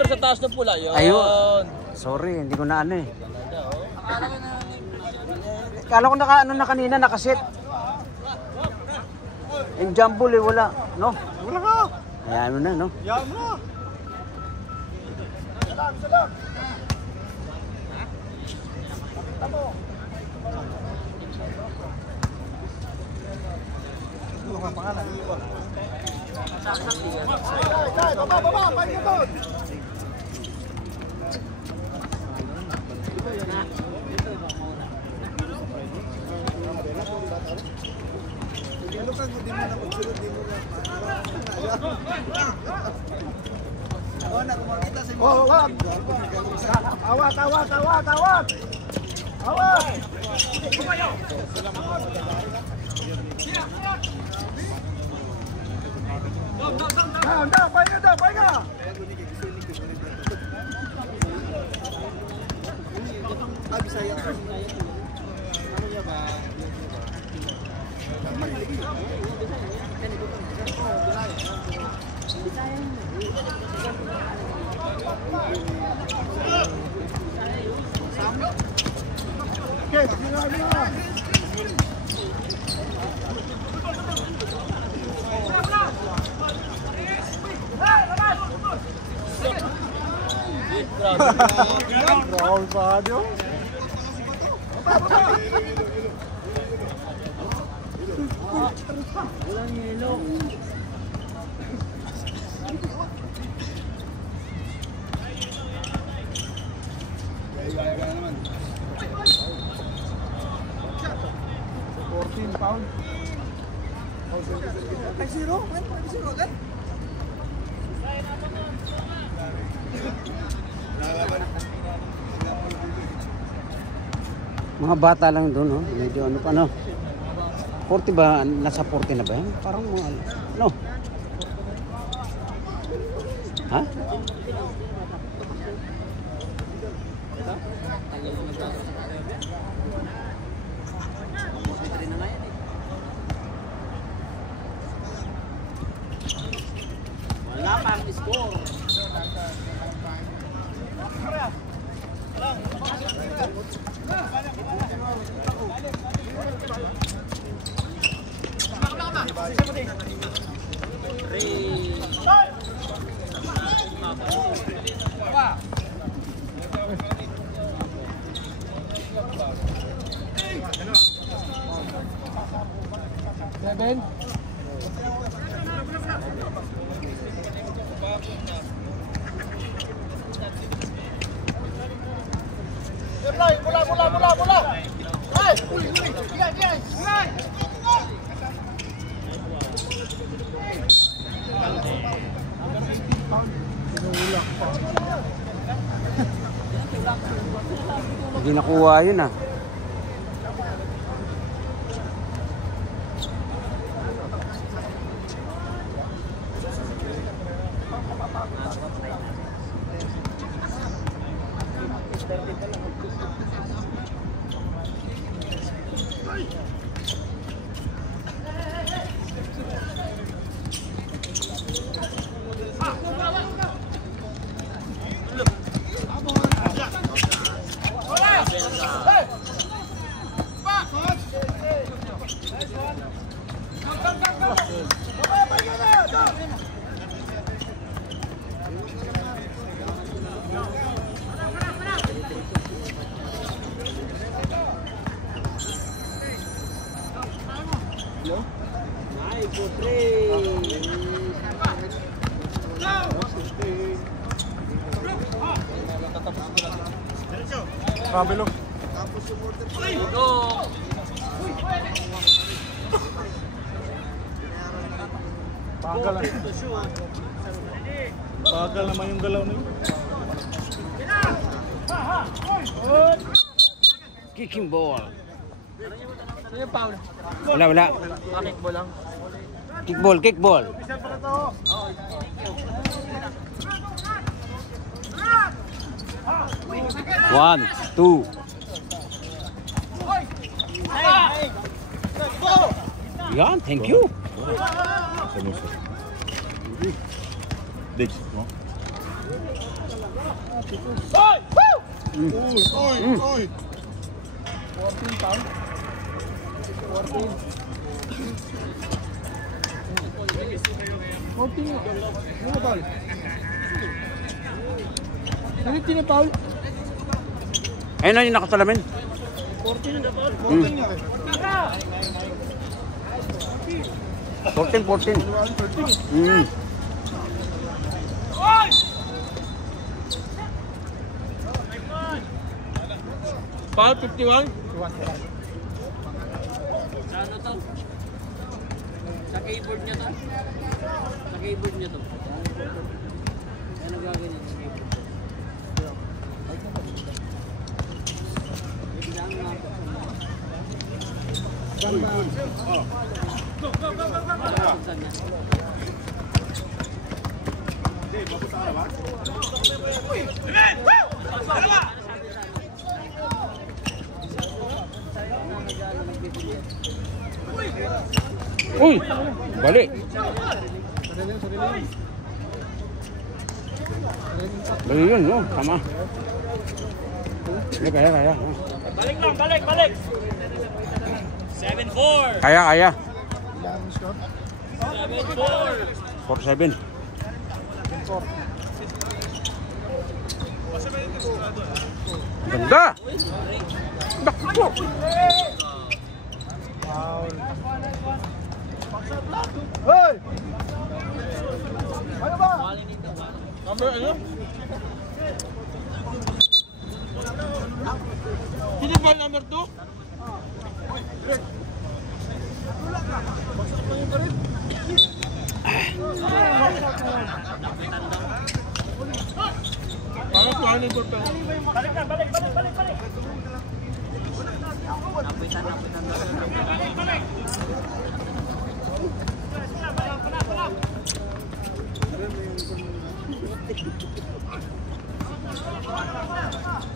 number sa taas ng pula. Yun. Ayun. Sorry, hindi ko na ano eh. Kala ko ano na kanina, nakasit. Yung jumble eh, wala. No? Wala ka. Ayan mo na, no? Yan mo na. Salam. Tamo. Ano ka pangalan? Baba, pahinga doon. Ano ka, hindi mo na magsulod, hindi mo na. Oh, nakumakita si mo. Oh, wag. Awat. Awat. Pahinga. Bisaya. Ano niya ba? Raul Padio. Walang yelo. Pound. 5-0? When? 5-0 agad? Mga bata lang doon, no? Medyo ano pa, no? 40 ba? Nasa 40 na ba yan? Parang mga ano? Ha? Wala pang score. Seven. Bola. Hey! Diyan. Hindi nakuha yun ah. Kabelo. Bagal naman yung galaw na yun. Kicking ball. Ano yung foul? Wala. Kickball lang. Kickball. One, two. Yan, thank you. Dix, no? Uy! 14 pound. 14. 14 nga. Ano ba, Paul? Naliti na, Paul. Ayun na yung nakasalamin. 14 na, Paul. 14. Paul, 51. Sa ano to? Sa keyboard niya to? Sa keyboard niya to? Ano gagawin niya sa keyboard? Biglang nga. Saan niya? Uy! Bali. Bali yun, no? Tama. Kaya. Balik lang, balik! 7-4! Kaya. 7-4! 4-7. Ganda! Dakpo! Hoy! Ano ba? Number ano? Sino ba number 2? Parang tuhanin ko pa. Balik! Napitan.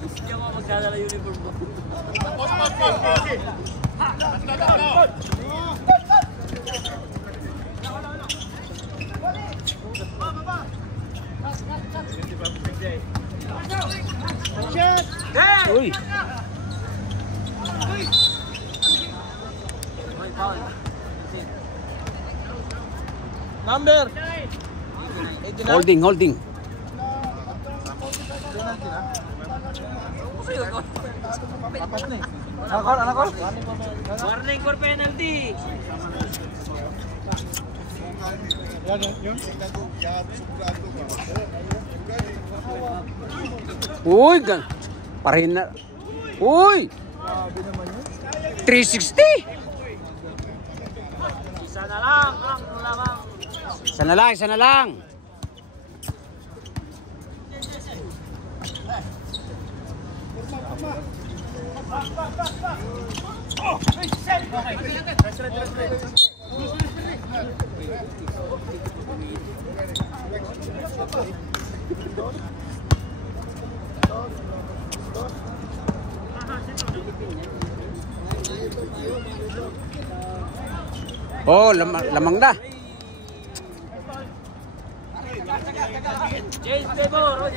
Hindi ako magdadala uniform ko. Uy! Number! Holding. Apat na eh. Anakol? Warning for penalty! Yan, yun. Uy! Parehin na. Uy! 360! Isa na lang, lamang. Isa na lang. Oh, lamang na. James Pebor.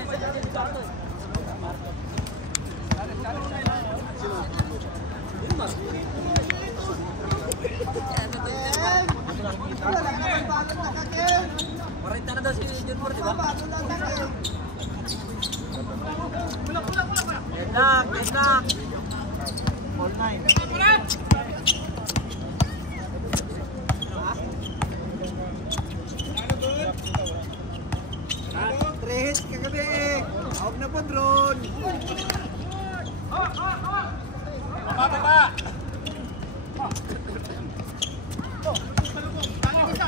Marita na daw si Junior, di ba? Get back. All 9. Trehit kagabi. Huwag na po drone. Baba.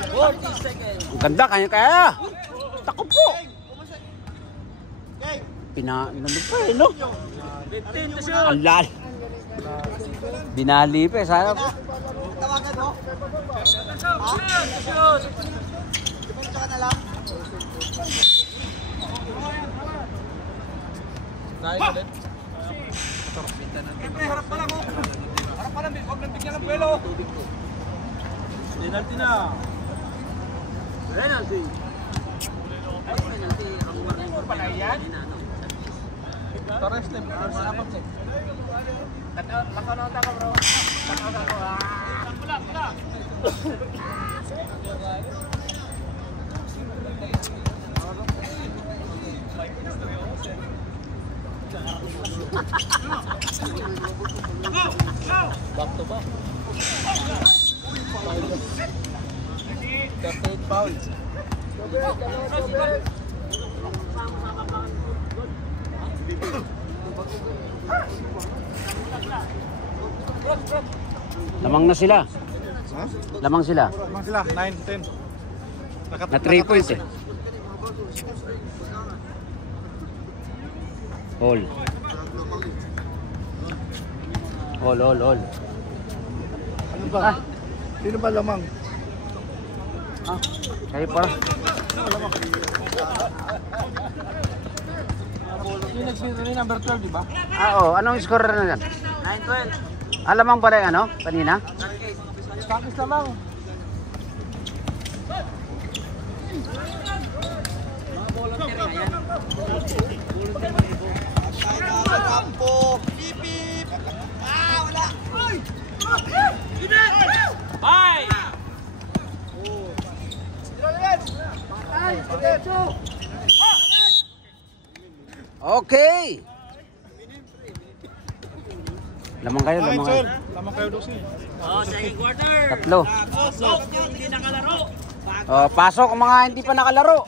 40 seconds. Ang ganda, kaya. Tako po. Pinainom pa eh, no? 15 to shoot. Ang lal. Binali pa eh, sana. Tawagan mo. Shoot. Diretso ka na lang. Nice ulit. Harap pa lang. Huwag nang bigyan ng buwelo. Penalty na. Penalty. Penalty. Ang warning for pala yan. Torres team. Apa sih? Makanota ka bro. Makanota ko. Pula. Back to back. Captain foul. Lamang na sila. Ha? Lamang sila. Lamang sila, 9-10. Na 3 points eh. All. All. Ano ba? Sino ba lamang? Ah, kayo pa. Yung nagsito ni number 12, di ba? Ah, oh, anong score na yan? 9-12. Alamang pala yung ano, kanina? Kakis lamang. Mga volunteer nga yan. Bye! Okay! Lamang kayo. Lamang kayo dosi. Oh, second quarter. Tatlo. Pasok yung hindi nakalaro. Oh, pasok ang mga hindi pa nakalaro.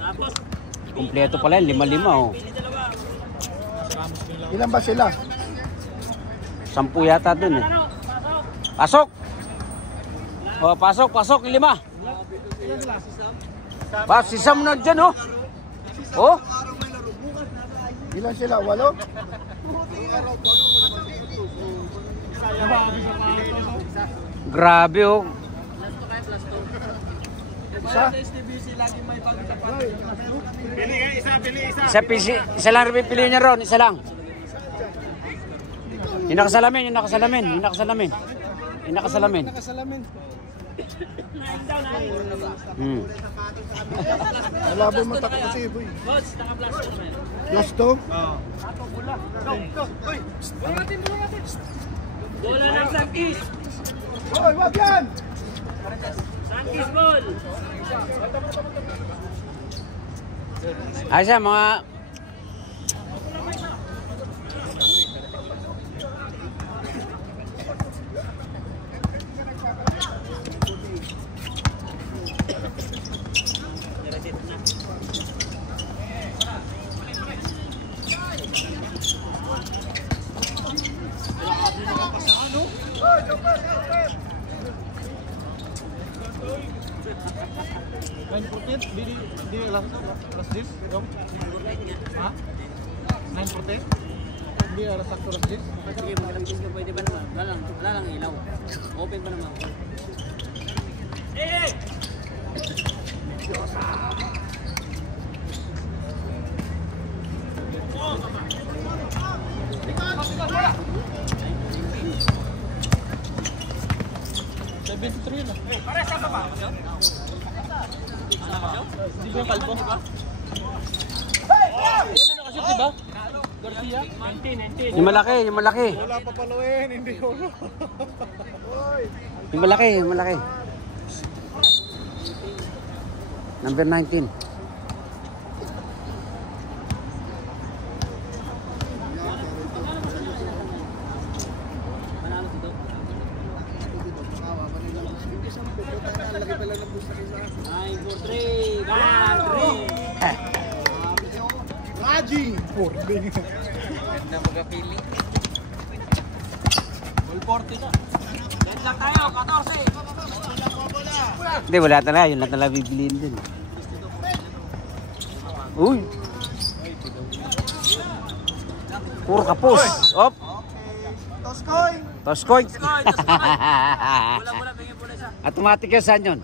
Tapos, Kumpleto pala yan, 5-5 oh. Ilan ba sila? 10 yata dun eh. Pasok! Oh, pasok, 5. Si Sam na dyan oh. Oh, Ilan sila? 8? grabe oh. Isa? Isa lang rin pipiliin niya ron, isa lang. Yung nakasalamin. Nakasalamin. Hmm. Malabo mo tako kasi, boy. coach, naka-plus ko man. Last to? Bola ng Sankis. Hoy, wag yan! Sankis ball. Ay siya, mga... Di last this, Rom? Ha? 9%? Hindi alas sakto last this. Sige, magalampis ka, pwede ba naman? Wala lang ilaw. Open pa naman. Pare, saan ba? Hindi ba yung kalbo? Yan na nakashoot, diba? Garcia? 19. Yung malaki. Wala pa paluin, hindi ko. Yung malaki. Number 19. Manalo si Doc. Laki pala ng boost na kisa. 9-4-3. Bang! 3. Raji! Boarding. Ganda magapili. All 40 na. Yan lang tayo, 14. Hindi, wala talaga. Yun lang talaga bibiliin din. Uy! Puro kapos. Op! Toskoy! Toskoy! Bola, bingin bola isa. Automatic yun, saan yun?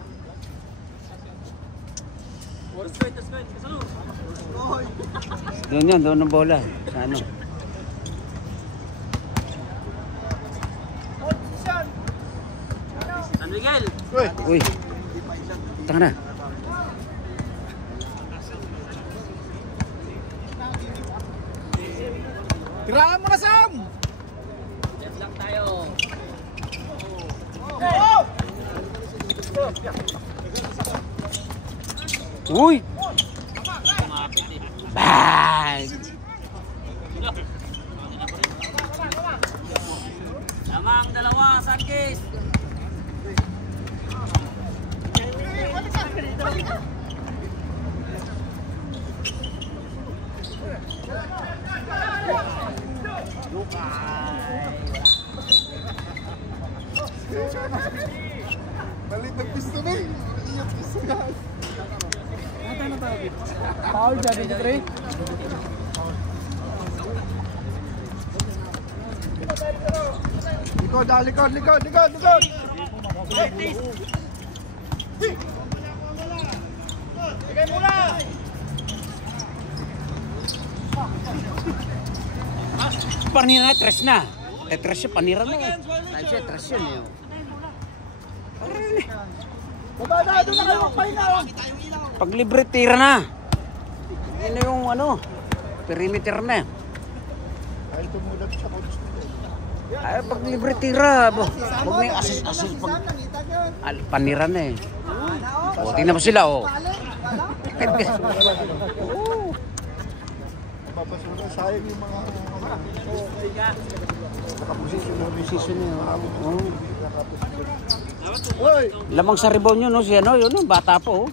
Toskoy. Kasalo. Doon ang bola. Sa ano? San Miguel. Uy! Uy! Tanga na. Tiraan mo na, Sam! Let lang tayo. Uy! Kumapit eh. Bang! Lamang dalawa, Sankis. Malit ang pisto na eh. Iyong pisto na. Paul, sabi ko, pre. Likod, likod! Panira na, tres na. Tres siya, panira na eh. Dahil siya, tres yun eh. Baba na, doon na kayo magpahinga. Pag libre, tira na. Yun na yung ano, perimeter na. Ay, tumulat sa coach ko. Ay, pag libre, tira. Huwag na yung asis. Panira na eh. O, tingnan mo sila, o. Papasura, sayang yung mga Position na yun. Hoy! Lamang sa rebound yun, no? Si ano, yun, no? Bata po, oh.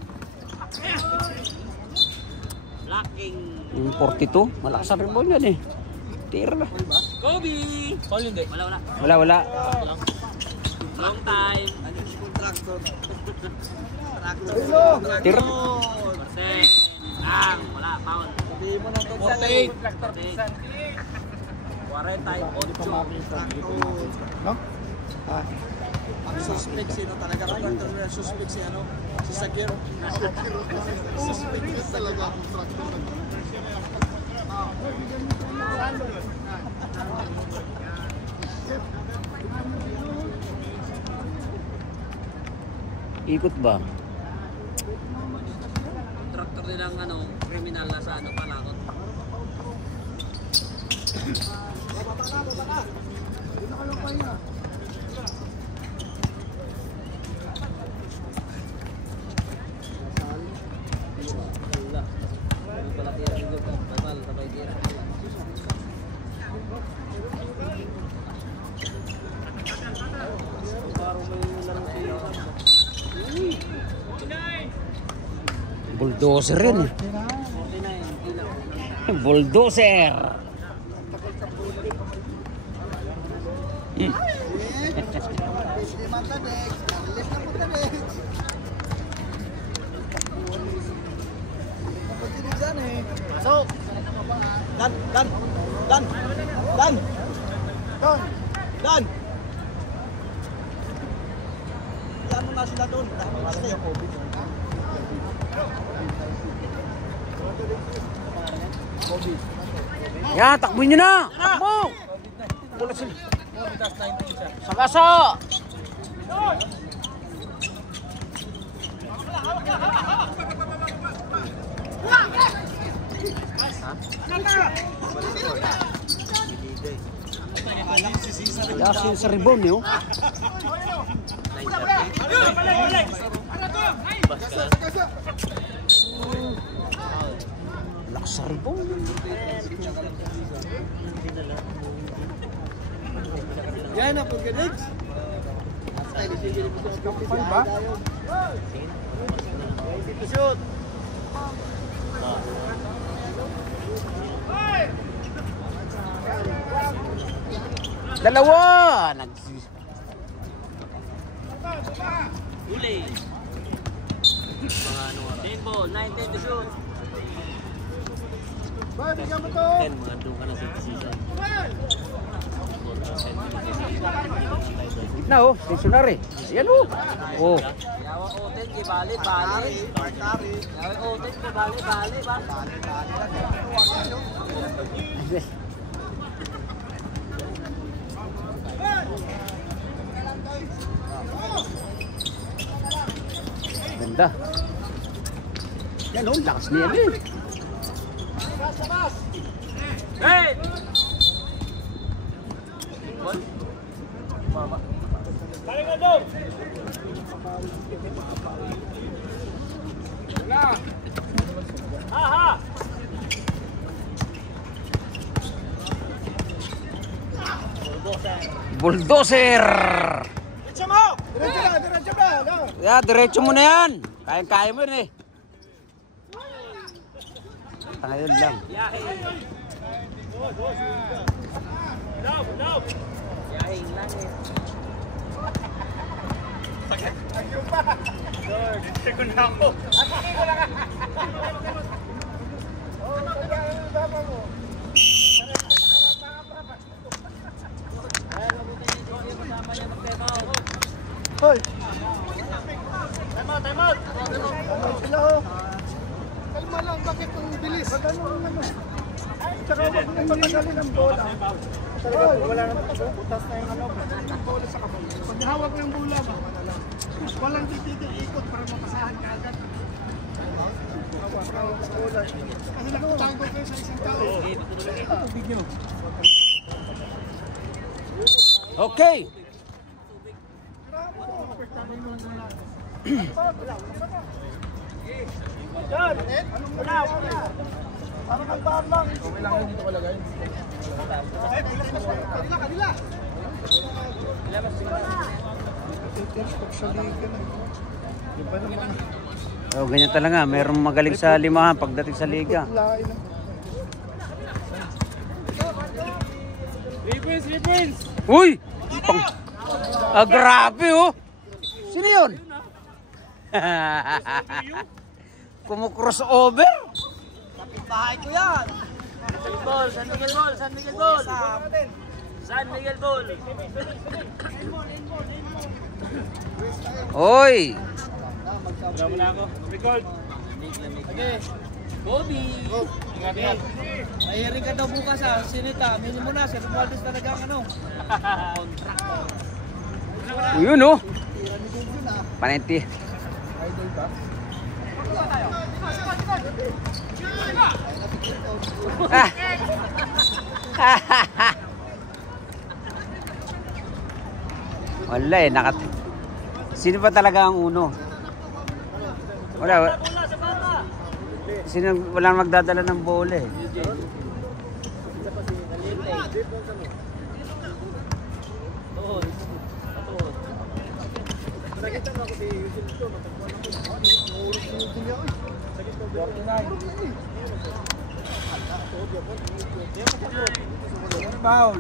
Locking. Yung 42, malakas sa rebound yun eh. Tira na. Kobe! Paul, hindi. Wala. Wala. Long time. Tira. Percent. Lang. Wala. Pound. 48. 48. No? Ang suspect sino talaga kapag suspect si ano si Sagiro. Suspect talaga ang tractor. Ikot ba? Traktor din ang ano, kriminal na sa ano, Palakot. Bulldozer yun eh. Bulldozer. Masuk. Dan. Yan mo na sila doon. Yan, takbuhin nyo na! Takbo! Kulat sila. Sakasa! Yasin sa rebound yun. Lakas sa rebound. Yan ang pagkalig. Kapal ba? Shoot. Dalawa! Huli. Mga ano nga. 10 ball, 9-10 to shoot. Ba, bigyan mo to! 10, mga doon ka na sa season. Gitna oh, stationary. Yan oh. Oh. Yawa oten, di bali. Yawa oten, di bali. Ganda. Yan oh, lakas niya eh. Hey! Bulldozer! Diretso na. Yeah, diretso mo na yan. Kaya mo yun eh. Ngayon lang. Yahing lang eh. Hoy! Time out! Sila ho. Kalma lang, bakit ang bilis? Ano? Tsaka huwag nang matagalin ang bola. Talaga, wala nang butas na yung ano. Yung bola sa kamay. Pag hawak ng bola, walang ikot para mapasahan ka agad. Hawak sa bola. Kasi nakatango kayo sa isang tao. Okay. Parang kalbahan lang. Okay lang yun, dito kalagay. Kanila. Oh, ganyan talaga. Mayroong magaling sa limahan pagdating sa liga. Rebounds! Uy! Grabe oh! Sino yun? Kumu-crossover? Bahay ko yan! San Miguel Ball! San Miguel Ball! Oy! Bravo na ako. Record! Okay. Bobby! Ingat. Mahiring ka daw bukas ha. Sinita, mini mo na. Si Romualdez talaga ang ano. Yun oh! Panenti. Wala eh, sino ba talaga ang uno? Wala. Sino walang magdadala ng bola eh. Foul.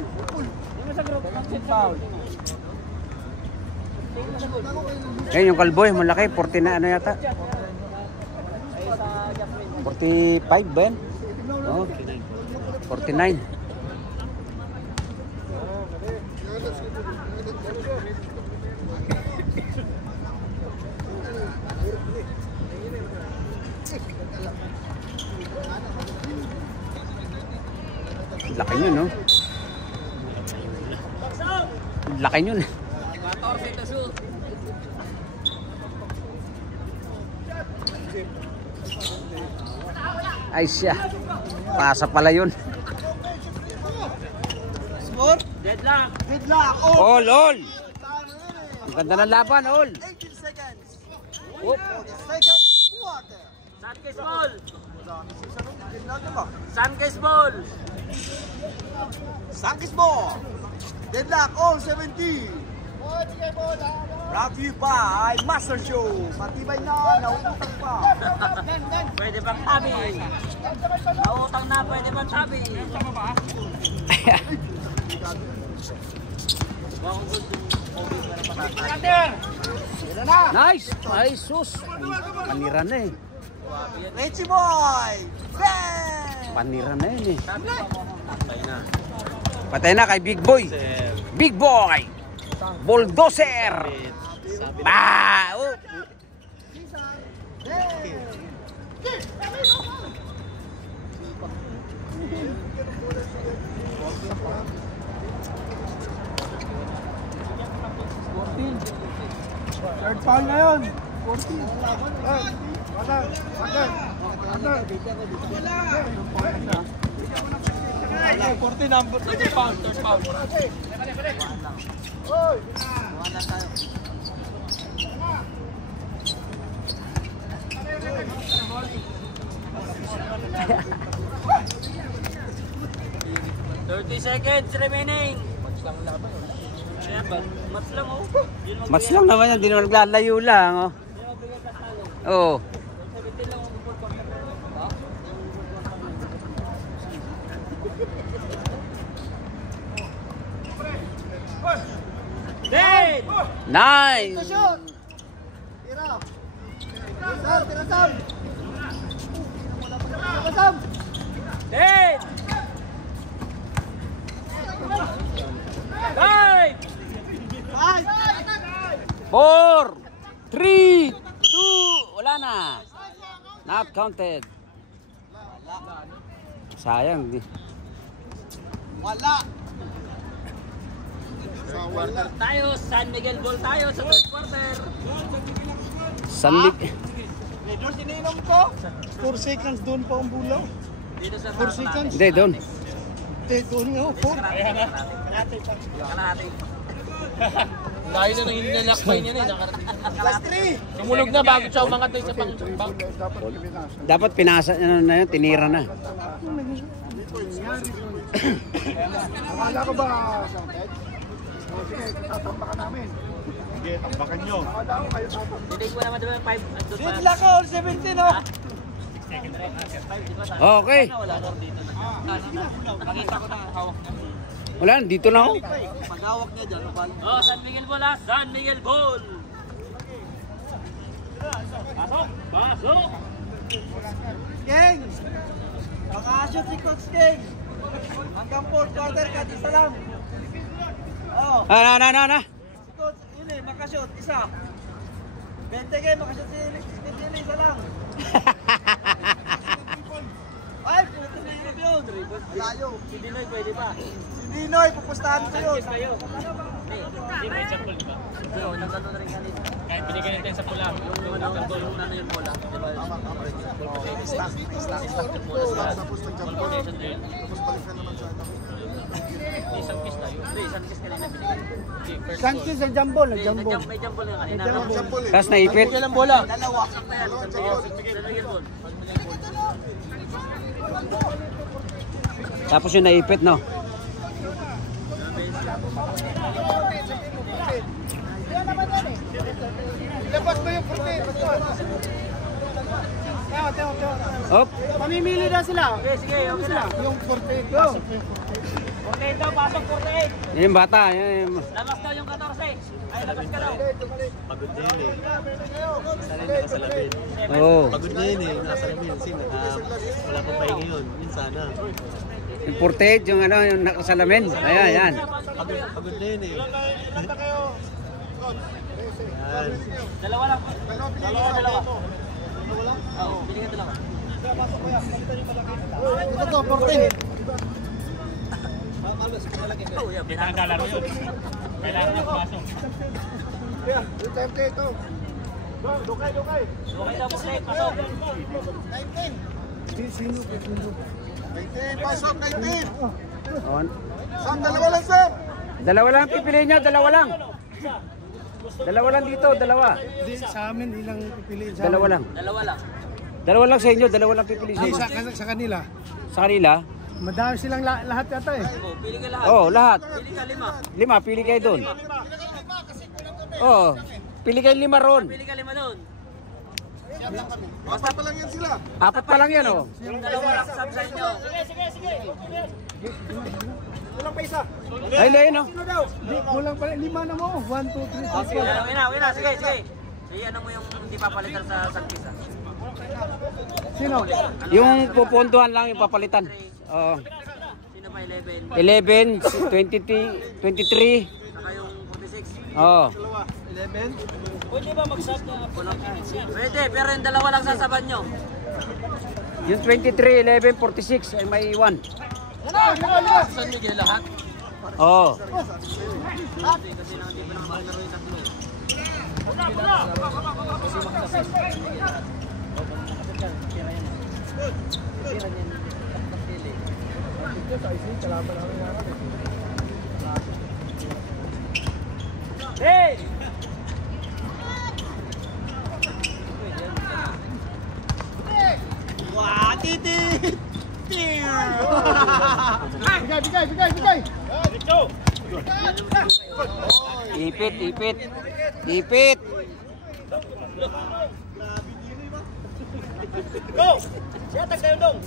Ngayon yung kalboy, malaki, 40 na ano yata? 45 ba yan? Oh, 49. Laki nyo, no? Laki nyo, no? 14 to shoot. Ay siya. Pasa pala yun. Score? Deadlock. All. Ang ganda ng laban, all. 18 seconds. Oop. Second quarter. Suncase Ball. Deadlock. Suncase Ball. Sankis ball. Deadlock all 70. Brought to you by Master Show. Matibay na, nautang pa. Pwede bang tabi? Nautang na, pwede bang tabi? Nice. Ay, sus. Panira na eh. Richie boy. Bang! Panira na yun eh. Patay na kay Big Boy. Big Boy. Bulldozer. Ba! Oh. Third foul na yun. 14. Wala. 40 number, 30 pound, 30 pound. Oy! Buwan lang tayo. $30 remaining. Ayan ba? Mats lang oh. Match lang naman yan, di naman naglalayo lang. Oh. Oo. 17 lang ang bukod pa. Dead! Nine! Shoot! Tira! Sam! Tira, Sam! Tira, Sam! Dead! 5! 4, 3, 2, wala na. Not counted. Sayang. Wala. Quarter tayo, San Miguel Ball tayo sa third quarter. Sanlig. Doon sininom ko. 4 seconds doon pa ang bulaw. Dito sa 4 seconds. Hindi, doon. Doon nga, 4. Kalahati. Layo na nang hinalakbay niya na. Nakarating. Plus 3. Sumulog na bago siya umangat na sa pang. Dapat pinasa na yun, tinira na. Akala ko ba, Santed? Sige, tatamba ka namin. Sige, tambakan nyo. Akala ko kayo tatamba. Hindi ko naman diba 5. Sige, sila ko, 17 oh. Okay. Wala na dito na. Nakita ko na hawak niya. Wala, dito na ako. Pag-hawak niya dyan, upal. Oh, San Miguel Ball ah. San Miguel Ball. Pasok. Pasok. King! Nakashoot si Coach King! Hanggang 4th quarter, kahit isa lang. Oo. Na. Si Coach, yun eh, makashoot, isa. 20 kayo, makashoot si Steve, isa lang. Ay, puto na yung yun. Layo. Si Dinoy pwede pa. Si Dinoy, pupustahan ko yun. Kayo. Hindi may example di ba? Oo, nagano na rin kanina. Kahit binigay natin sa pula. Yung ano yung bola. Di ba? Tapos nag-jump ball. Tapos balik ka naman sa ano. Isang kiss tayo. Hindi, isang kiss kanina binigay. Sanchez sa jambol, May jumble na kanina. Jump ball eh. Tapos naipit. Bigyan ng bola. Dalawa. San Miguel Ball. Tapos yung naipit, no? Labas mo yung puti. Op. Mamimili na sila. Sige, okay na. Yung puti. Go. 48 daw, pasok 48. Yung bata. Yung... Labas daw yung 14. Ay, labas ka daw. Pagod na yun eh. Sana nakasalamin. Oo. Pagod na yun eh. Nakasalamin. Kasi wala pang pahinga yun. Yun sana. Yung portage, yung ano, yung nakasalamin. Ayan, yan. Pagod na yun eh. Yan. Dalawa lang. Dalawa. Oo, pili ka dalawa. Ito to, 14. Oh, yeah, Naglalaro yun. Kailangan niya pumasok. Tempe ito. Dukay. Okay daw, straight, pasok. 19, pasok, 19. On. Sam, dalawa lang, Sam. Dalawa lang pipiliin niya, dalawa lang. Dalawa lang dito, dalawa. Di, sa amin, ilang pipiliin sa Dalawa lang. Dalawa lang. Dalawa lang sa inyo, dalawa lang pipiliin sa Ay, inyo. sa kanila. Sa kanila? Madami silang lahat yata eh. Oh, pili ka lahat. Oo, lahat. Pili ka 5. 5, pili kayo doon. Oo, pili kayo 5 ron. Pili ka 5 doon. Basta pa lang yan sila. 4 pa lang yan, oh. Yung dalawa lang sa inyo. Kulang pa isa. Ay, lain, oh. Di, kulang pa 5 na mo. 1, 2, 3, 4. Okay na. Sige. Sige, ano mo yung hindi papalitan sa pisa. Sino? Yung pupuntuhan lang yung papalitan. Oo. Sino pa 11? 11, 23. Saka yung 46. Oo. 11. Pwede ba mag-sub na? Pwede, pero yung dalawa lang sasaban nyo. Yung 23, 11, 46 ay may 1. San Miguel lahat. Oo. Kasi nang hindi pa naman maglaro yung tatlo. yun sa IC, kalaban namin namin. Hey! Wah, titit! Bigay! Ipit. Go! Siya tag kayo dong.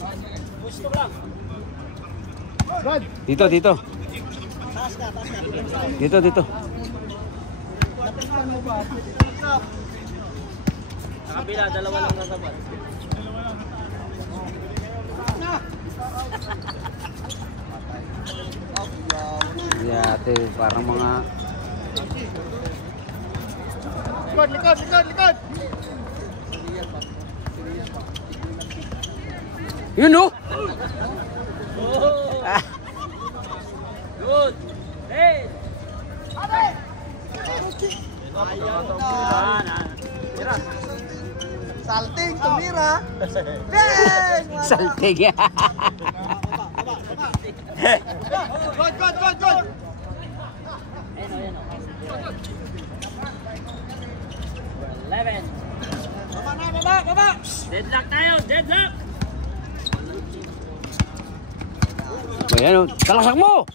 Gusto lang. Brad! Dito. Dito. Kabila, dalawa lang nasabat. Yate, parang mga... Likod! Yun oh! Oh! Ah, Good! Hey! Salting, tumira! Yes! salting. Good! Ayan o. 11. Baba! Deadlock tayo! Deadlock! Ayan oh, talasak mo!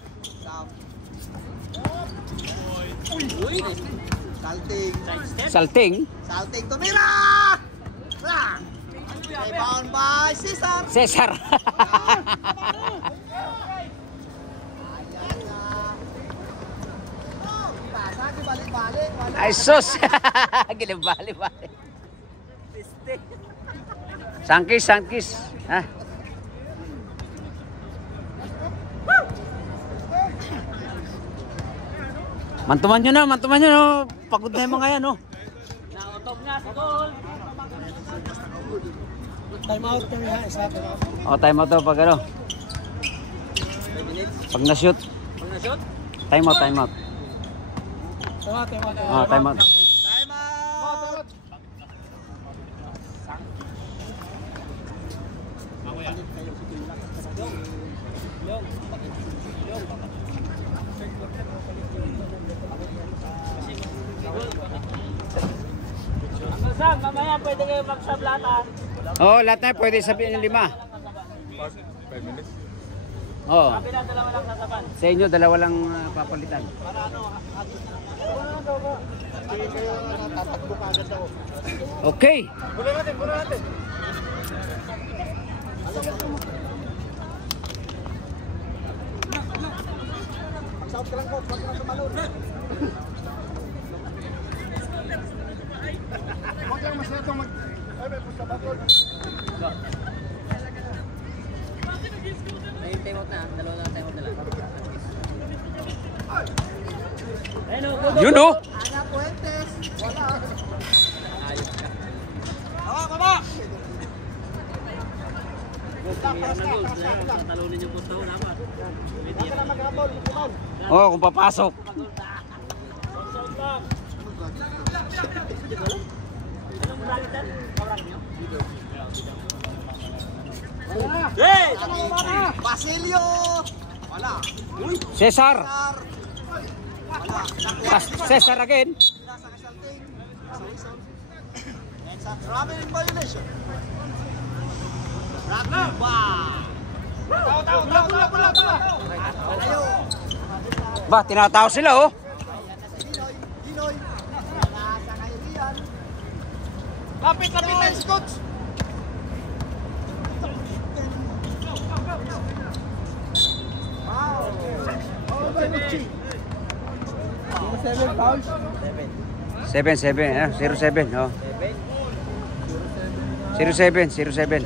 Uy! Salting! Side step. Salting. Salting, tumira! Rebound by Cesar! Cesar. Pasa, balik-balik. Ay sus. Ginabali-bali. Sangkis. Ha? Mantuman nyo na. Pagod na yung mga yan, oh. Nautog na sa goal. Time out kami ha, isa time out. O, time out to pag ano. Pag na-shoot. Pag na-shot? Time out. Tama. O, time out. Time out! Uncle Sam, mamaya pwede kayo magsablatan. Oo, lahat na pwede sabihin ng 5. 5 minutes. Oo. Kabila, dalawa lang sasaban. Sa inyo, dalawa lang papalitan. Sige kayo tatakbo ka agad ako. Okay. Muna natin. Mag-south ka lang coach, wag ka lang tumalon. Wag lang masyadong ay, may pusta ba coach? May time out na. Dalawa lang time out na lang. Ayun o, good. Yun, oh. Ana Puentes! Wala! Ayos ka. Baba! Mayroon na goals. Tatalunin yung pusto ko dapat. Wag ka na maghabol, kumon. Oo, kung papasok. Anong balitan? Kaurang nyo? Hey! Basilio! Wala! Cesar. Wala! Cesar again. Nasa kasalting. And sa traveling violation. Rugby ba? Tula. Palayo. Ba, tinatao sila, oh. Dinoy. Nasa kay Rian. Lapit tayo si coach. Seven fouls. 7-7, 0-7, oh. 0-7.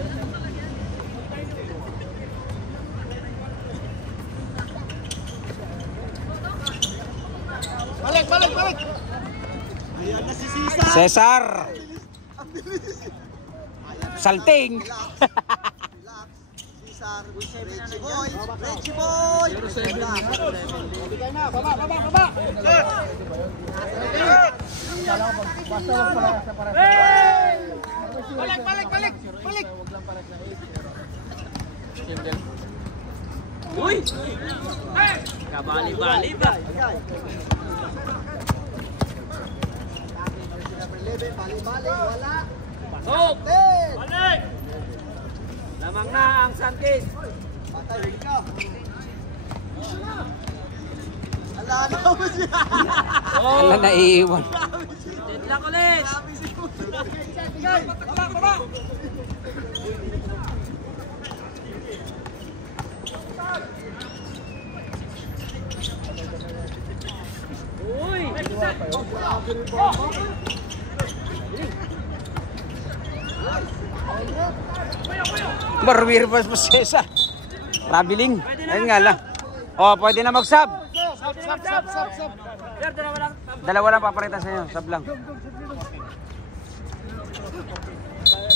Balik. Ayan na si Cesar. Cesar. Salting. Relax. Cesar. Richie Boy. Bigay na, baba. Basta wag pala sa para. Balik. Uy! Kabali-bali ba? Oh! Balik! Lamang na ang Sanchez. Wala na iiwan. Deadlock ulit! Uy! Marwir pa sa Cesar. Traveling. Ayun nga lang. Oh, pwede na mag-sub. Sab. Sir, dalawa lang. Dalawa lang paparita sa inyo. Sub lang.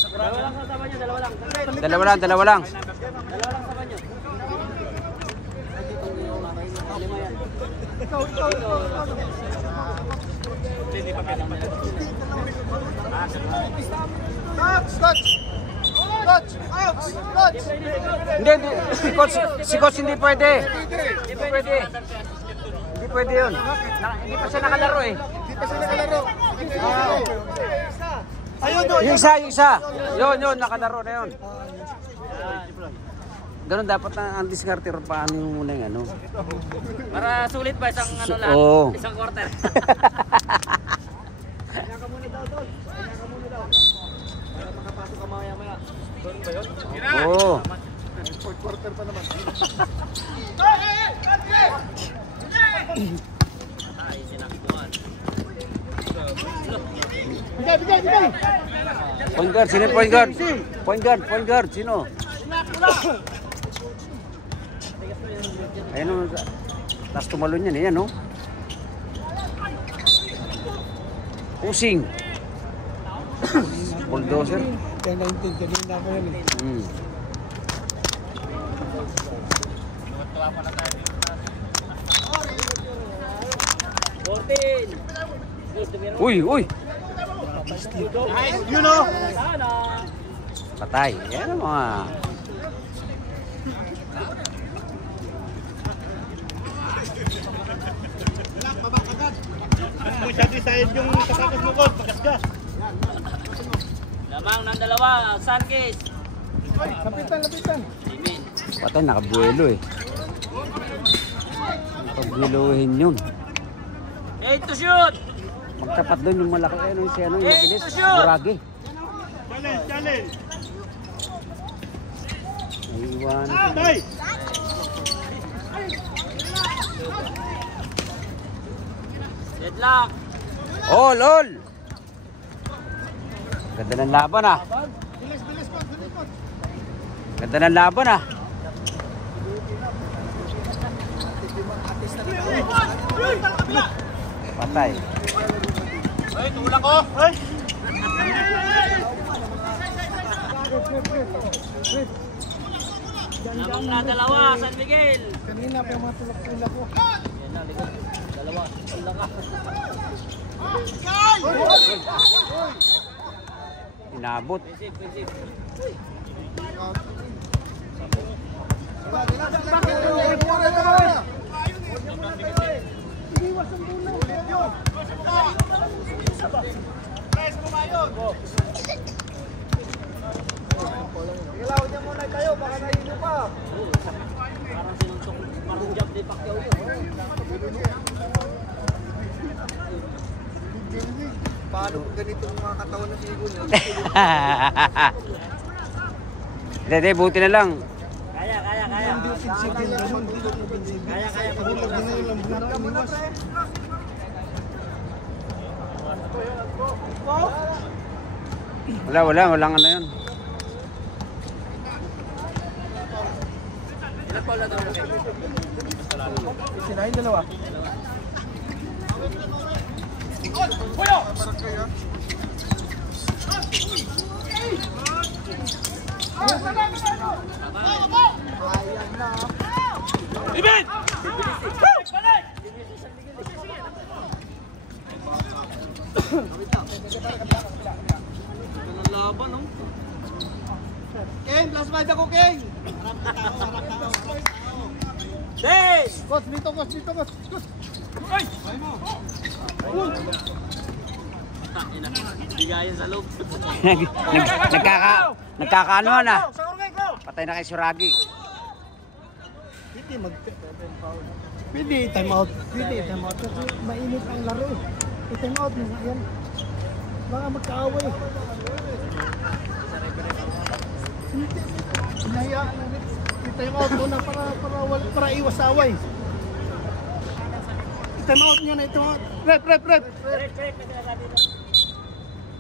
Dalawa lang kasama niyo, dalawa lang. Dalawa lang. Dalawa lang kasama niyo. Touch. Hindi. Si coach hindi pwede. Hindi pwede. Hindi pwede yun. Hindi pa siya nakalaro eh. Ayun doon. Yung isa. Yun, nakalaro na yun. Ganun dapat ang diskarte paano yung muna yung ano. Para sulit ba isang ano lang? Oo. Isang quarter. Oo. Quarter pa naman. Bigay. Point guard, sino yung point guard? Point guard, sino? Ayun o, tapos tumalon yan, ayan o. Pusing. Bulldozer. Kaya 19, kanina ako yan eh. 14. Uy! You know? Patay. Yan ang mga... Decide yung kasakas mo ko, pagasgas. Lamang ng dalawa, Sanchez. Lapitan. Jimin. Patay, nakabuelo eh. Nakabuelohin yun. 8 to shoot. Magtapat doon yung malaki ano yung si ano yung mabilis. shoot! Buragi. Challenge. Naiiwanan. Tay! Deadlock. All! Ganda ng laban ah. Ganda ng laban ah. Patay. Tulang ko! Ay! Lamang na dalawa, San Miguel. Kanina pa yung mga tulak-tulak ko. Yan na, likod. Dalawa. Tulak ka. Inabot. Pisip. Ilaw niya muna kayo, baka nahilo pa. Parang sinuntok. Parang jump di Pacquiao yun. Paano kung ganitong mga katawan ng Igol? Hindi, buti na lang. Kaya. Kaya. Walang ano yun. Ilan pa ulit ako? Sinahin dalawa. Ibin! Ito ng laban, no? Ken, plus 5 ako, Ken! Coach, dito, coach, dito, coach. Bigayan sa loob. Nagkakaano na. Patay na kay Suragi. Pwede time out. Pwede time out. Kasi mainit ang laro eh. I-time out mo. Ayan. Baka magkaaway. Hinahayaan na rin. I-time out muna para iwas away. I-time out nyo na ito. Rep.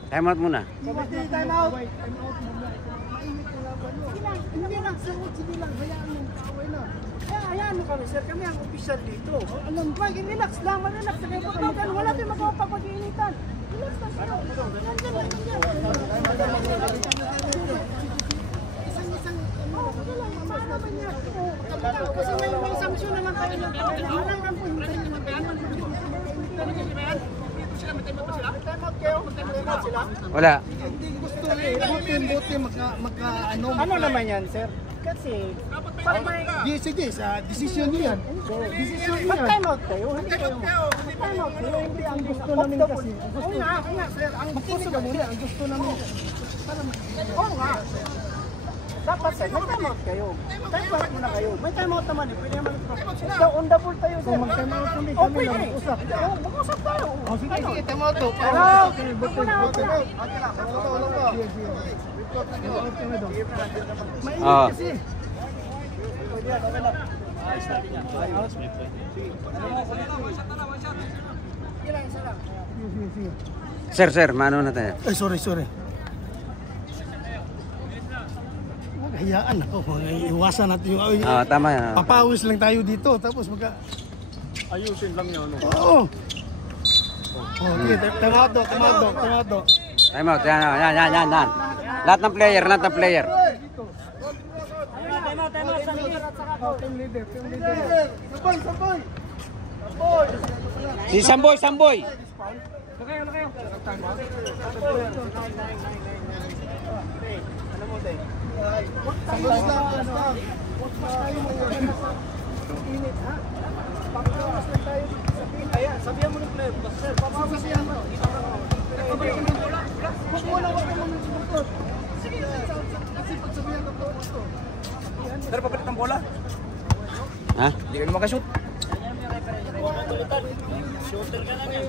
Time out muna. Hindi, time out. Time out muna. Mainit ang laban mo. Hindi lang, sige lang. Hayaan mo. Kaaway na. Hayaan mo kami, sir. Kami ang official dito. Alam ko, relax lang. Relax. Wala tayong magpapag-initan. Relax lang sa'yo. Nandiyan lang. Isang naman niya. Kasi may sanksyon naman tayo ng parang lang po. Hintayin naman tayo. Time out kayo? Time out sila? Wala. Hindi gusto buti magka-ano. Ano naman yan, sir? Kasi, pag may... Sige, sa desisyon niyo yan. Desisyon niyo yan. Mag-time out kayo. Mag-time out kayo. Hindi ang gusto namin kasi. Oo nga, sir. Ang gusto namin. Ang gusto namin. Oo nga. Dapat sir, mag-time out kayo. Time out muna kayo. May time out naman eh. Pwede naman ito. So, on the ball tayo, sir. Mag-time out kami. Kami lang mag-usap. Oo, mag-usap tayo. Sige, time out to. Mainit kasi. Sir, mano na tayo. Ay, sorry. Hayaan ako. Iwasan natin yung... Tama yan. Papawis lang tayo dito. Tapos Ayusin lang yun. Oo. Okay, time out do. Time out. Yan. Lahat ng player. Team leader. Sabay. Si Samboy. Sanglas na. Init ha? Papawas lang tayo. Sabihan mo ng player. Sir, papawas yan mo. Huwag mo lang ng sumukot. Sige, kasi pagsabihan ka po ito. Pero papalit ng bola. Ha? Hindi kayo makashoot. Shooter ka lang yan.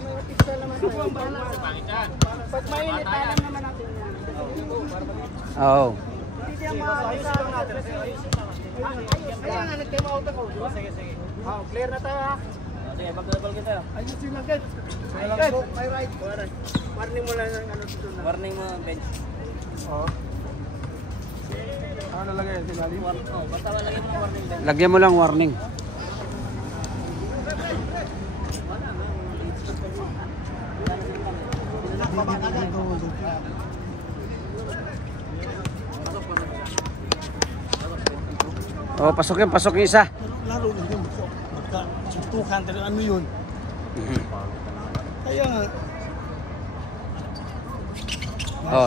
Pag mainit, alam naman natin yan. Oo. Hindi yan maayos lang natin. Ayan nga, nag-time out ako. Sige. Clear na tayo ha. Sige, pagdabal kita. Ayusin lang guys. May right. Warning mo lang ng ano dito na. Warning mo, bench. Oo. Ano nalagay yan? Sinali? Basta malagay mo ng warning bench. Lagyan mo lang warning. Pasok yung isa. Lalo na yung magka-suntukan talaga ano yun. Kaya nga.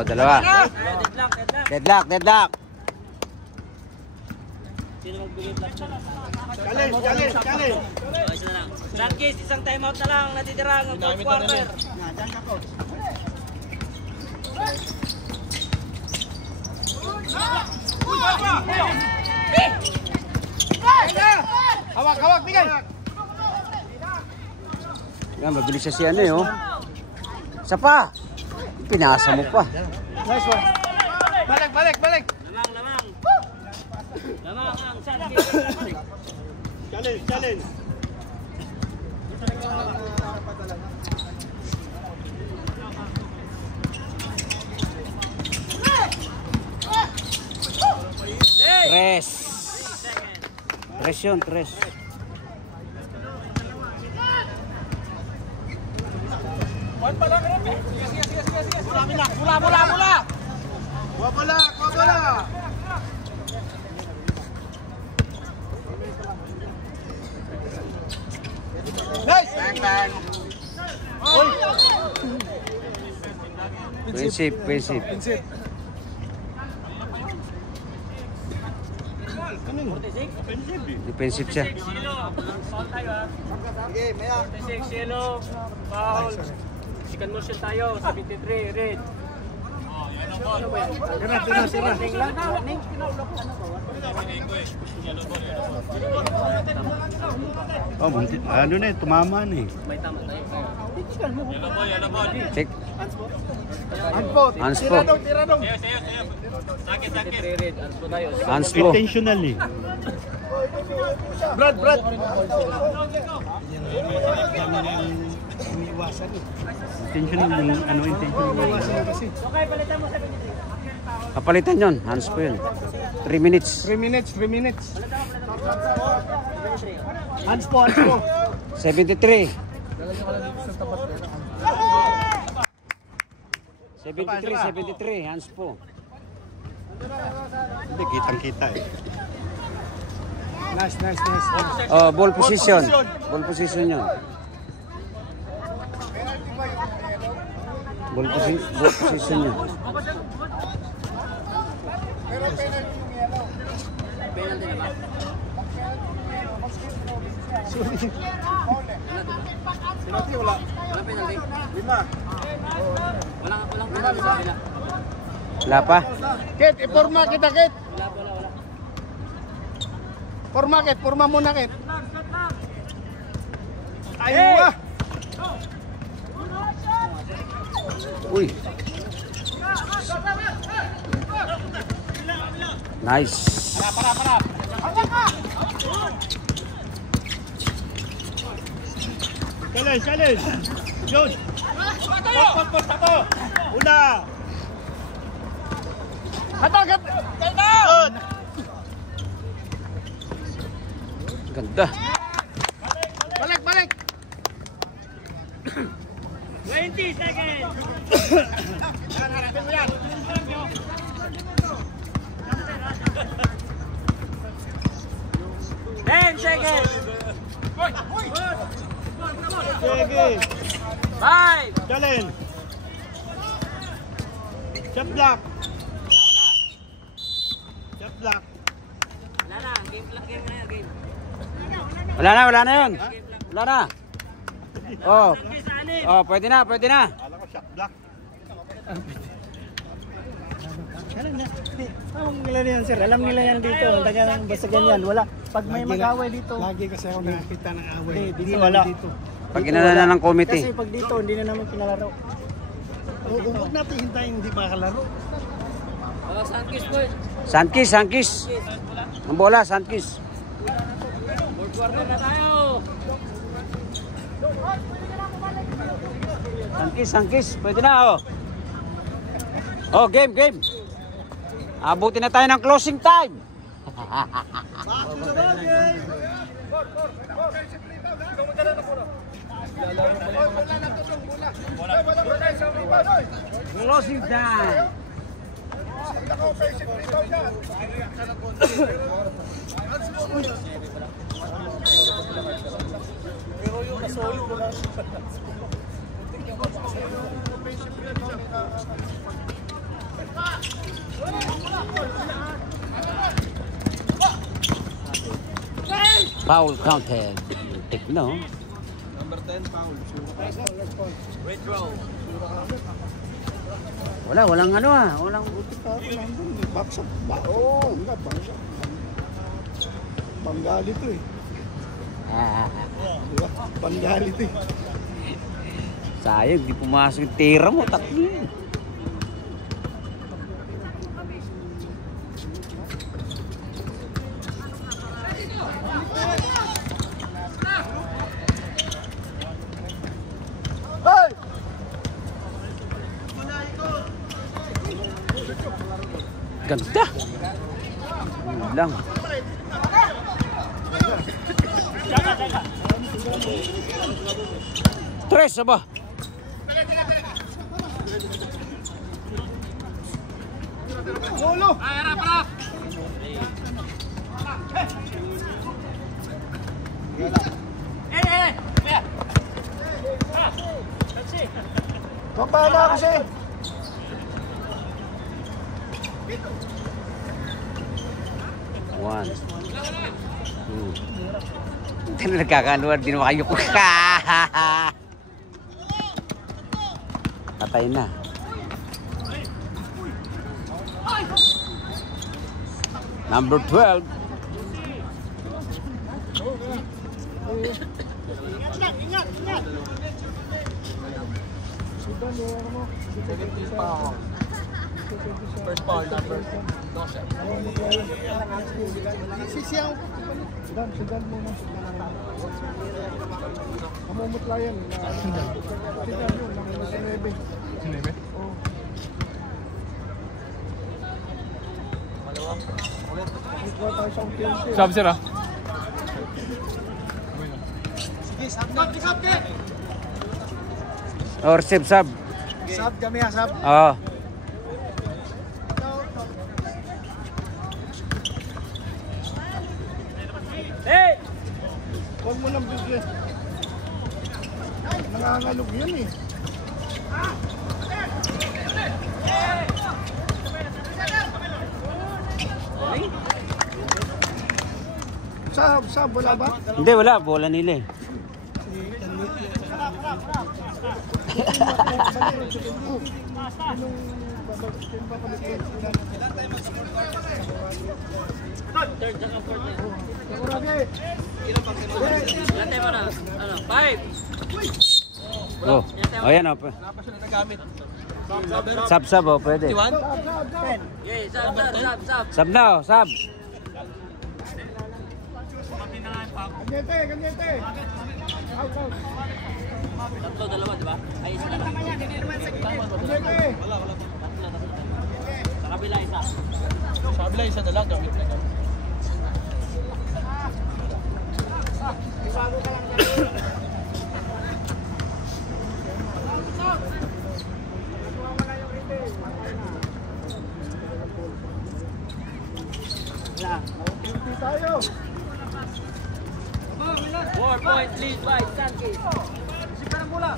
Dalawa. Deadlock. Sino magbigay flash na? Challenge. Isa na lang. Frankis, isang timeout na lang natitira ng fourth quarter. Diyan ka coach. Hawak, bigay! Yan, mabilis siya oh. Isa pa. Pinasa mo pa. Nice one. Balik. Lamang. Lamang ang Frankis. Challenge. Tres yun. Bola. Nice. Bang. Prinsip. Defensive siya. Foul tayo ha. Sige, maya. 46 yellow. Foul. Second motion tayo. 73 red. Oh, ano na eh, tumama na eh. May tama tayo. Check. Handspo. Handspo. Tira dong. 73 red. Ano po tayo? Handspo. Intentional eh. Brad. Intentional yung ano, intentional. Kapalitan yun. Handspo yun. 3 minutes. 3 minutes. Handspo. 73. 73. Handspo. Hindi, kitang-kita eh. Nice. Oh, ball position. Ball position yun. Ball position yun. Penalty na ba? Sinati wala. Wala penalty? 5. Walang penalty sa kanila. Wala pa? Kit, iporma kita, Kit. Wala. Porma muna, Kit. Ayaw ah. Uy. Nice. Challenge! George! Tako! Una! Hatagat. Ganda. Balik. 20 seconds. Ten seconds. Sige! 5. Challenge! Shot block! Wala na. Game na yan. Game. Wala na yun. Wala na. Oh, pwede na. Alam ko shot block. Alam nila yan, sir. Alam nila yan dito. Basta ganyan. Wala. Pag may mag-away dito. Lagi kasi ako nakakita ng away. Dito wala. Pag inana ng committee. Kasi pag dito, hindi na naman pinalaro. Huwag natin hintayin hindi makalaro. Sunkiss boys. Sankis. Ang bola, Sankis. Fourth quarter na tayo. Sankis. Pwede na, oh. Oh, game. Abutin na tayo ng closing time. Closing time. Foul counted. Take no. Number 10, foul. Red row. Walang ano ah. Walang Baksak ba? Oo, nga baksak. Panggali to eh. Diba? Panggali to eh. sayang, di pumasok yung tira mo. Tatlo. Ganda. Yun lang. Tres ba? Solo! Papala kasi! One. Hindi na nagkakanuan din mo kayo. Patay na. Number 12. First ball, number. Sisiyang. Sidan mo na. Mamumutla yan. Sidan yun. Sinebe. Sinebe? Oo. Malawang. Ulit. Ito tayo sa unti-unti. Sab sir ah. Sige, sab ka. Or sub. Sab kami ha, sab. Oo. Hey! Huwag mo lang bigyan. Nangangalog yun eh. Sab, wala ba? Hindi, wala. Bola nila eh. Third saka fourth na. Ilan tayo mo na? Ano? 5! Oh, ayan o. Wala pa siya na nagamit. Sab, oh, pwede. 51? Okay, sab. Sab na, oh, sab. Ganyete. Out. Tatlo, dalawa, di ba? Ay, isa lang. Ganyete. Sa kabila, isa. Sa kabila, isa na lang. Gamit na. Tayo. 4 points lead by Sanchez. Sipa ng bola.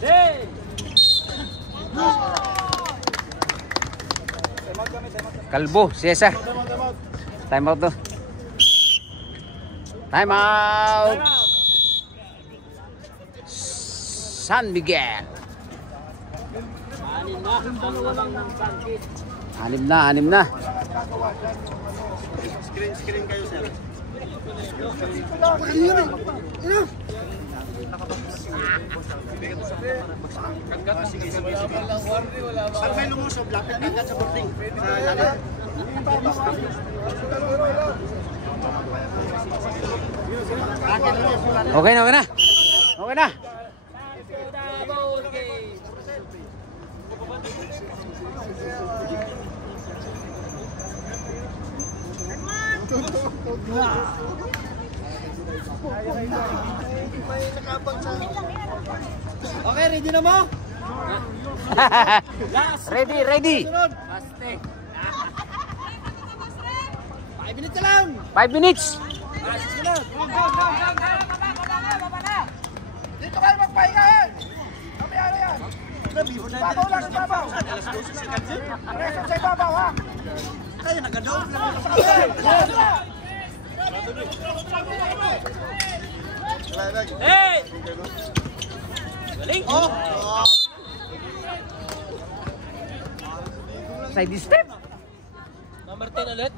Hey! Kalbo, Cesar. Time out to. Time out. San Miguel. Anin na, ang lamang ng Sanchez. Anim na. Screen kayo sir. Pag may lumusob, lapit agad sa boarding. Sa lalim. Okay na. Double game. Okay, ready na mo? Ready. Paste. 5 minutes lang. 5 minutes. Dito kayo magpahinga yan. Mamaya na yan. Babaw lang, babaw. Reso sa babaw ha. Kaya nagadaw. Hey! Galing! Side step. Number 10 ulit.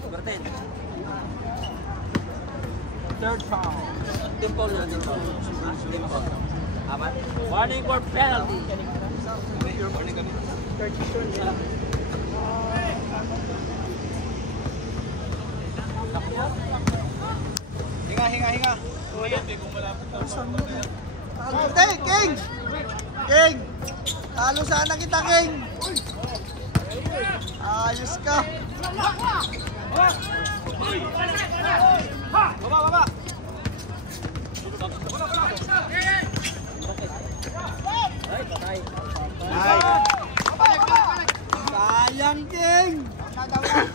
Number 10. Third foul. Dimple na. Dimple. Apat. Warning for penalty. Hinga. King! Talo sana kita, King! Ayos ka! Baba! Sayang, King! Sayang.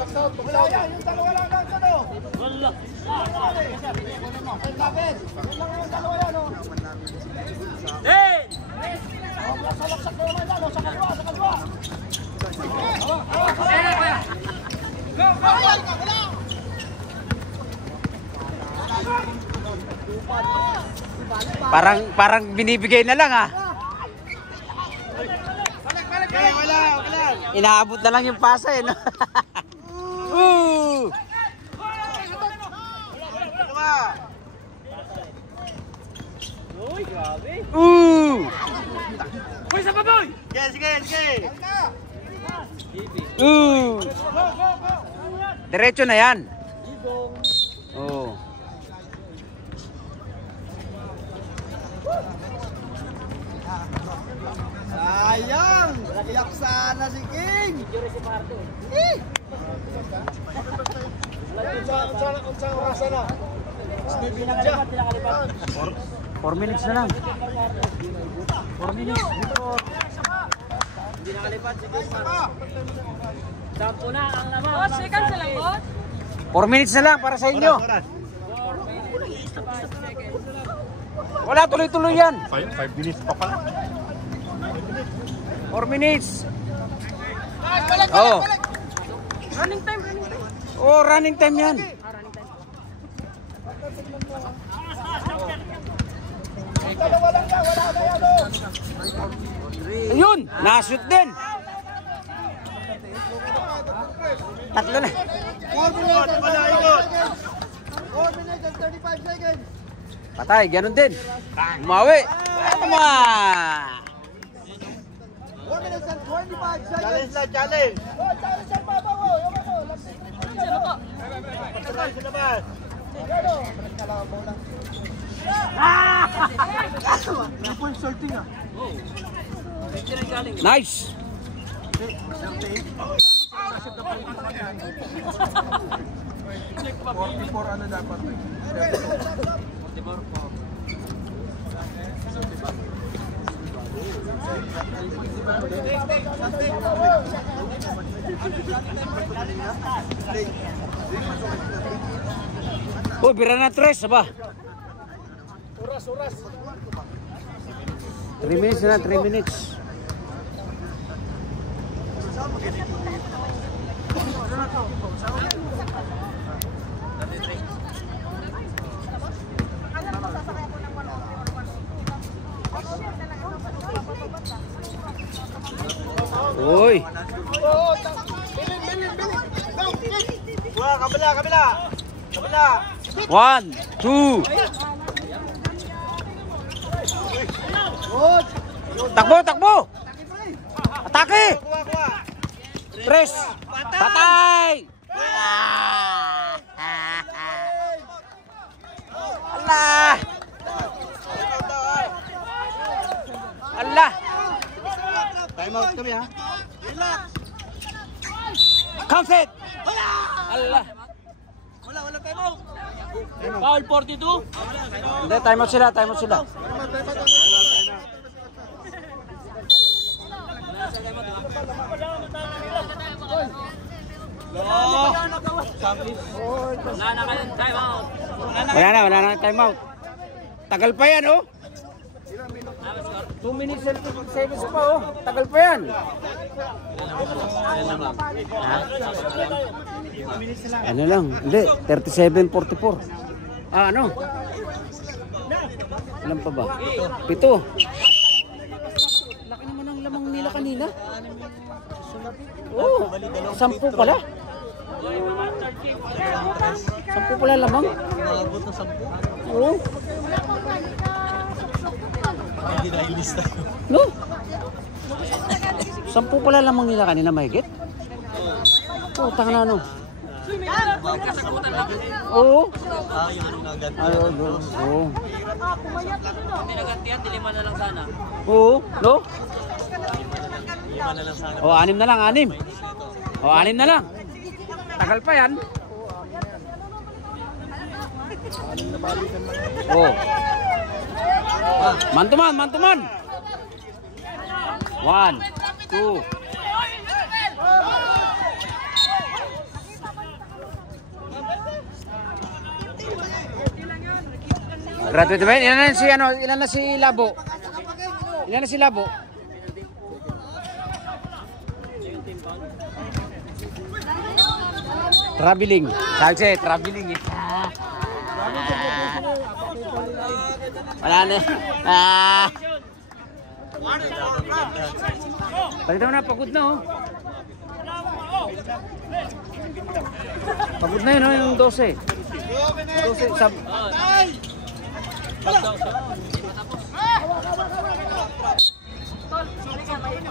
Back out. Wala yan. Yung dalawa lang lang. Parang binibigay na lang, ah. Inaabot na lang yung pasa, eh, no? Uy, grabe. Uy, sa baboy! Sige! Diretso na yan. Oh. Sayang! Iyak sana si King! Unsang oras na? 4 minutes na lang. 4 minutes. Hindi nakalipat si Gusmar. Sampo na ang naman. Boss, seconds na lang, boss. 4 minutes na lang para sa inyo. Wala, tuloy-tuloy yan. 5 minutes pa pala. 4 minutes. Oh. Running time. Oh, running time yan. Ayun, nashoot din. Tatlo na. 4 minutes and 35 seconds! Patay, ganun din. Umawi. Tama. 4 minutes and 25 seconds! Challenge na, challenge! Oh, challenge sa baba mo! Sino po? Patay sa labas! Nice. Oh, bira na tres, ba? Oras. 3 minutes na, 3 minutes. Uy. Wah, kabila! 1, 2. Takbo! Atake! Tres! Patay! Allah! Allah! Time out kami ha. Count it! Allah! Wala time out! Foul 42. Hindi, time out sila. Wala na kayong time out. Wala na time out. Tagal pa yan, oh. 2 minutes and 50 seconds pa, oh. Tagal pa yan. Ano lang? Hindi, 37:44. Ah, ano? Alam pa ba? 7. Laki naman ang lamang nila kanina. Oh, 10 pala. 10 pala lamang. Nakabot na 10. Oo. Hindi na ilista. No? 10 pala lamang nila kanina, mahigit. Oh, tanga na, ano? Oo. Yung ano naganti. Oo. Hindi nagantihan, diliman na lang sana. Oo. No? 5 na lang sana. O, 6 na lang, 6. O, 6 na lang. Tagal pa yan. Oh. Man to man. 1, 2. Graduate ba? Ilan na si Labo? Traveling. Salse, traveling. Wala na. Ah. Pagod na, pagod na oh. Pagod na yun oh, yung 12. 12, sab.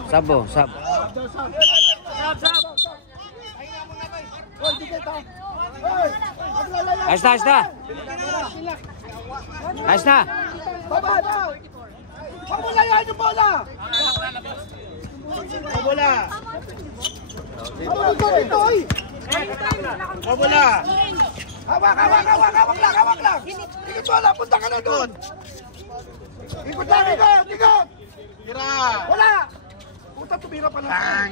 Sabo, sab. Ayos na, ayos na. Ayos na. Baba daw! Pabula yan yung bola! Pabula! Ito, ito, oy! Pabula! Hawak, hawak, hawak, hawak lang, hawak lang! Ikot bola, punta ka na doon! Ikot lang, ikot, ikot! Tira! Wala! Puta, tumira pa lang.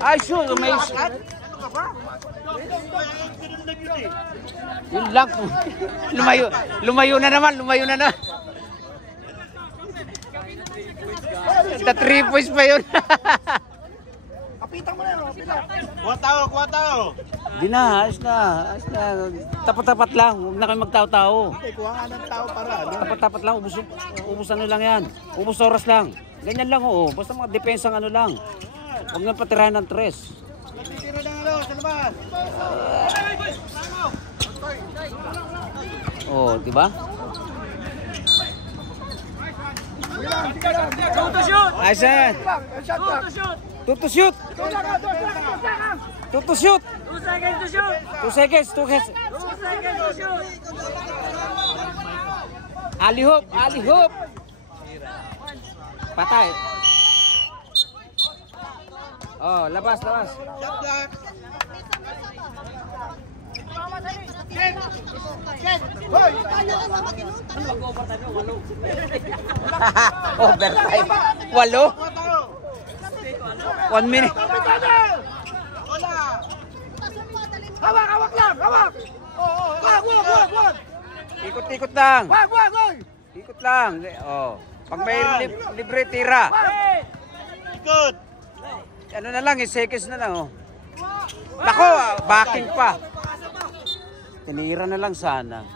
Ay, sure, may... Yun lang. Lumayo. Lumayo na naman, lumayo na na. Ita 3 points pa yun. Kapitan mo na yun, kapitan. Kuha tao. Di na, ayos na. Ayos na. Tapat-tapat lang. Huwag na kayo magtao-tao. Kuha nga ng tao para, ano? Tapat-tapat lang. Ubus ano lang yan. Ubus oras lang. Ganyan lang oo. Basta mga depensang ano lang. Huwag nga patirahan ng 3. Tira na ano, sa labas. Oh, di ba? Ayos yan. To shoot. To shoot. 2 seconds to shoot. 2 seconds. 2 seconds to shoot. Alihop, alihop. Patay. Oh, labas, labas. Overtime. 8. 1 minute. Hawak, hawak lang, hawak! Wag! Ikot-ikot lang. Wag, oy! Ikot lang. Oh. Pag may libre tira. Good. Ano na lang, seconds na lang oh. Nako, backing pa. Tinira na lang sana.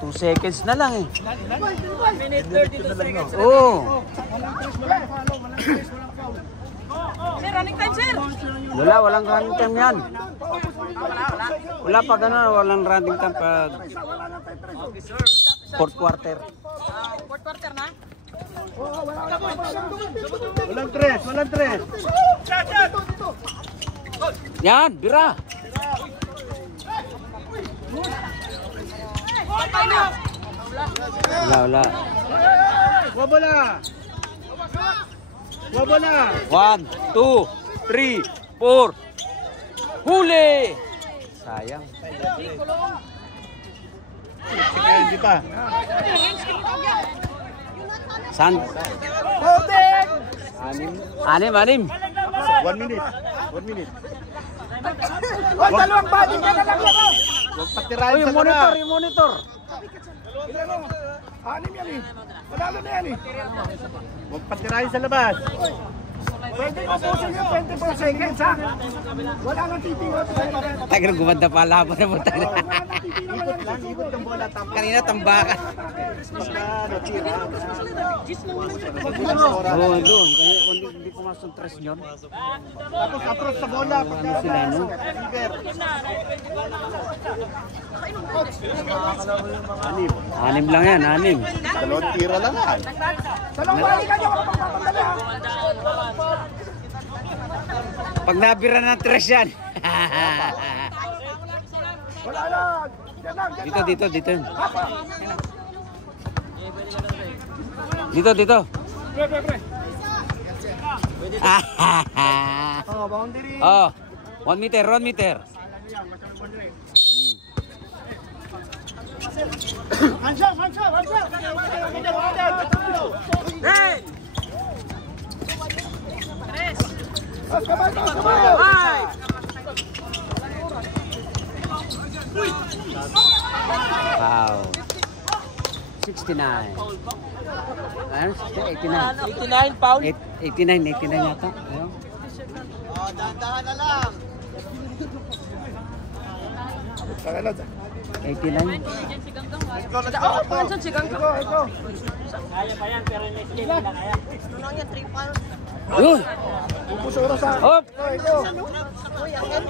2 seconds na lang eh. 1 minute 32 seconds. Oo. Sir, running time, sir. Walang running time yan. Wala pa ganun, walang running time pag 4th quarter. 4th quarter na. Walang tres. Yan, bira. Patay na. Wala. Wabala! 1, 2, 3, 4. Huli! Sayang. Sige, hindi pa. San? Anim. 1 minute. Wag dalawang body ka na lang yan. Huwag patirahin Uy, sa monitor, labas. yung monitor. Ilan o? 6 yan eh. Panalo na yan eh. Huwag patirahin sa labas. Pwede ko pusin yung 24 seconds ha. Wala nang titingin. Tagal gumanda pa laban na mo tayo. Ikot lang, ikot ng bola. Kanina tambakan. Tira. Oo, doon. Kaya hindi pumasok ng tres yun. Tapos approach sa bola. Ano sila, no? Anim lang yan, 6. Dalawang tira lang yan. Dalawang balikan nyo kapag papandali ha. Pag nabira ng tres yan. Wala lang. Diyan lang. Dito. Dito. Oh, boundary. Oh, 1 meter. Hands up. Hey! Kamay. Wow. 69. Ano? 89. 89 pound. 89 yata. Ayun. Dahan-dahan na lang. Tagalan. 89. Oo, pansan si Ganggang. Ito. Kaya pa yan, pero next game na kaya. Yun! Pupusuro sa... Hop! Ito.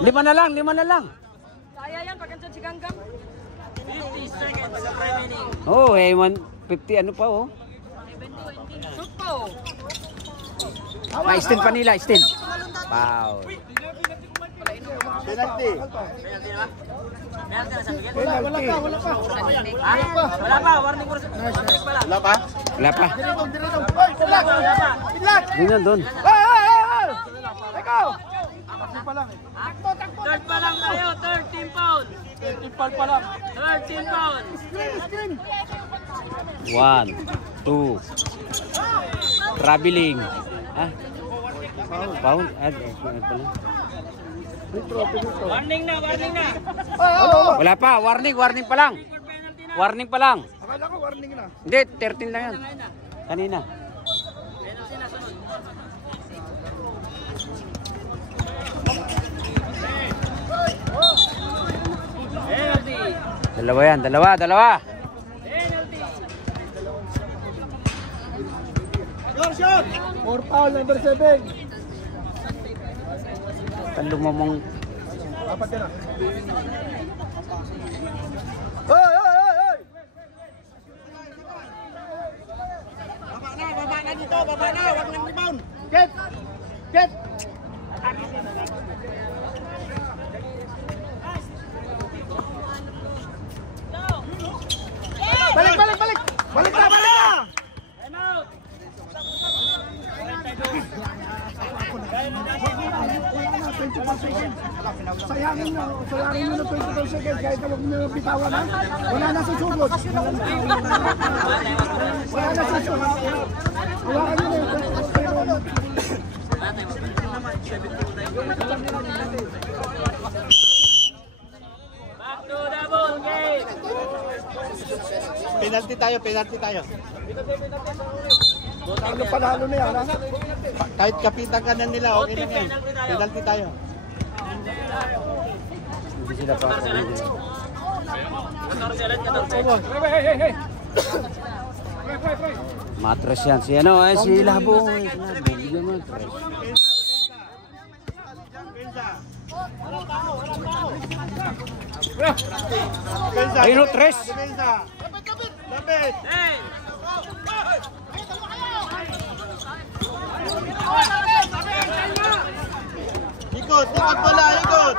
5 na lang, 5 na lang. Kaya yan, pagkansan si Ganggang. 50 seconds remaining. Oh, 150 ano pa oh. Shoot po. Ma-extend pa nila, extend. Wow. Penalty. Penalty na sa Miguel. Penalty. Wala pa, warning ko. Warning pala. Wala pa? Wala pa. Hoy, pilak! Pilak! Doon yan, doon. Hey! Ikaw! Third pa lang tayo, 13 pounds. 13 pa lang. 13 pounds. 1, 2. Traveling. Ah? Pound? Ah, pala. Warning na, warning na. Wala pa, warning pa lang. Warning pa lang. Akala ko warning na. Hindi, 13 lang yan. Kanina. Penalty. Dalawa yan, dalawa. More foul, number 7. Kan lumamang. Apat na. Hoy! Baba na dito, baba na, wag nang rebound. Get! Balik! Balik na! Time out. Sayangin mo na 25 seconds kahit huwag mo bitawan na. Wala na susugod. Hawakan nyo na yung 25 Back to the ball game. Penalty tayo. Ano panalo na yan, ha? Kahit kapitan ka na nila, okay na yan. Penalty tayo. Hindi sila pa. 14. Matras yan. Si ano, si Labo. Bigyan mo, matras. Ayun o, tres. Lapit! Hey. Ikot bola, ikot!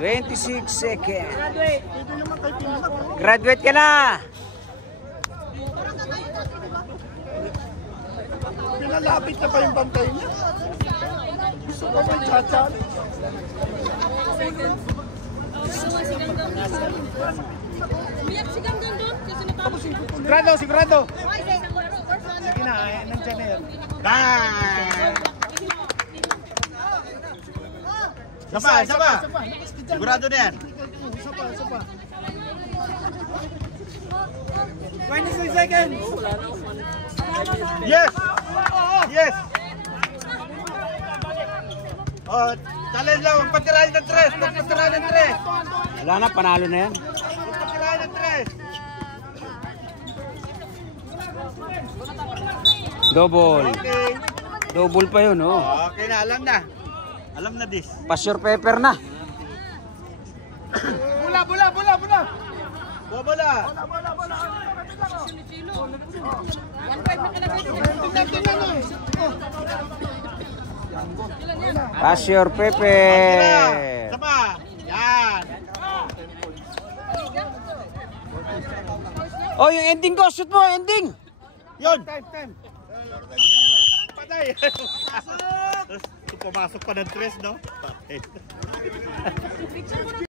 26 seconds. Graduate. Graduate ka na. Pinalapit na pa yung bantay niya. Gusto ko may chat-chat. Umiyak si Ganggang doon. Kasi natapos. Sigurado! Why, say, isang laro. First one. Sige na, nandiyan na yan. Isa pa! Sigurado na yan. Isa pa. 26 seconds! Yes! Oh, challenge lang, magpatirahin ng tres! Wala na, panalo na yan. Magpatirahin ng tres! Double. Okay. Double pa yun, oh. Okay na, alam na. Alam na this. Pass your pepper na. Bola! Bobola! Pass your pepper. Sama! Yan! Oh, yung ending ko. Shoot mo, ending. Yun! Time! Patay! Pumasok pa ng tres, no? Patay.